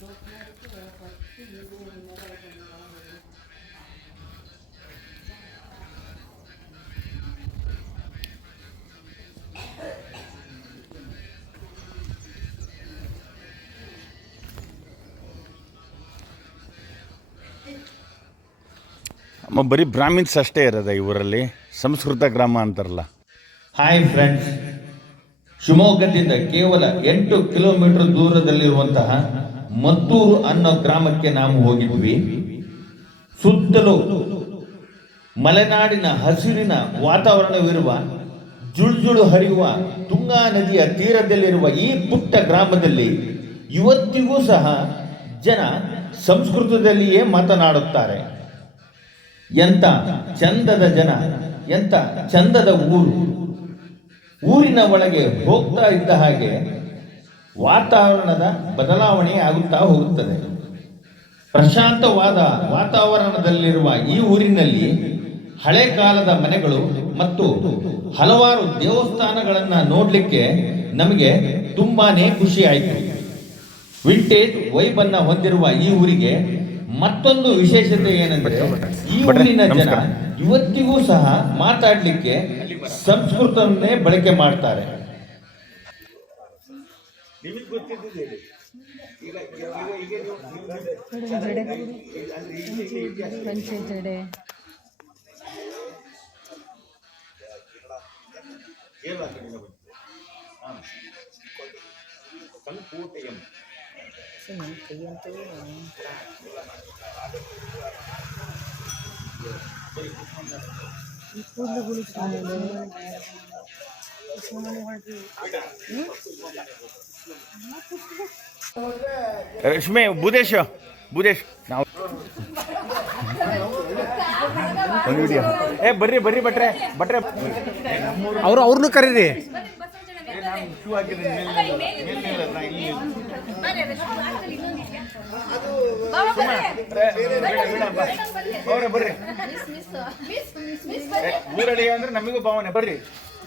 ಅಮ್ಮ, ಬರೀ ಬ್ರಾಹ್ಮಿನ್ಸ್ ಅಷ್ಟೇ ಇರೋದ ಇವರಲ್ಲಿ ಸಂಸ್ಕೃತ ಗ್ರಾಮ ಅಂತಾರಲ್ಲ. ಹಾಯ್ ಫ್ರೆಂಡ್ಸ್ ಶಿವಮೊಗ್ಗದಿಂದ ಕೇವಲ ಎಂಟು ಕಿಲೋಮೀಟರ್ ದೂರದಲ್ಲಿರುವಂತಹ ಮತ್ತೂರು ಅನ್ನೋ ಗ್ರಾಮಕ್ಕೆ ನಾವು ಹೋಗಿದ್ವಿ. ಸುತ್ತಲೂ ಮಲೆನಾಡಿನ ಹಸಿರಿನ ವಾತಾವರಣವಿರುವ, ಜುಳುಜುಳು ಹರಿಯುವ, ತುಂಗಾ ನದಿಯ ತೀರದಲ್ಲಿರುವ ಈ ಪುಟ್ಟ ಗ್ರಾಮದಲ್ಲಿ ಇವತ್ತಿಗೂ ಸಹ ಜನ ಸಂಸ್ಕೃತದಲ್ಲಿಯೇ ಮಾತನಾಡುತ್ತಾರೆ. ಎಂತ ಚಂದದ ಜನ ಎಂತ ಚಂದದ ಊರು. ಊರಿನ ಒಳಗೆ ಹೋಗ್ತಾ ಇದ್ದ ಹಾಗೆ ವಾತಾವರಣದ ಬದಲಾವಣೆ ಆಗುತ್ತಾ ಹೋಗುತ್ತದೆ. ಪ್ರಶಾಂತವಾದ ವಾತಾವರಣದಲ್ಲಿರುವ ಈ ಊರಿನಲ್ಲಿ ಹಳೆ ಕಾಲದ ಮನೆಗಳು ಮತ್ತು ಹಲವಾರು ದೇವಸ್ಥಾನಗಳನ್ನು ನೋಡಲಿಕ್ಕೆ ನಮಗೆ ತುಂಬಾನೇ ಖುಷಿ ಆಯಿತು. ವಿಂಟೇಜ್ ವೈಬನ್ನು ಹೊಂದಿರುವ ಈ ಊರಿಗೆ ಮತ್ತೊಂದು ವಿಶೇಷತೆ ಏನಂದ್ರೆ ಈ ಊರಿನ ಜನ ಇವತ್ತಿಗೂ ಸಹ ಮಾತಾಡಲಿಕ್ಕೆ ಸಂಸ್ಕೃತವನ್ನೇ ಬಳಕೆ ಮಾಡ್ತಾರೆ. ಪಂಚೆ ಜಡೆ ಈ ಕೂದಲುಗಳು ರಶ್ಮಿ ಬುದೇಶ್ ಬುದೇಶ್ ನಾವು ಏ ಬರ್ರಿ ಬರ್ರಿ ಬಟ್ರೆ ಬಟ್ರೆ ಅವ್ರು ಅವ್ರನ್ನೂ ಕರೀರಿ. ಬರ್ರಿ ಊರಡಿಗೆ ಊರಡಿ ಅಂದ್ರೆ ನಮಗೂ ಭಾವನೆ. ಬರ್ರಿ.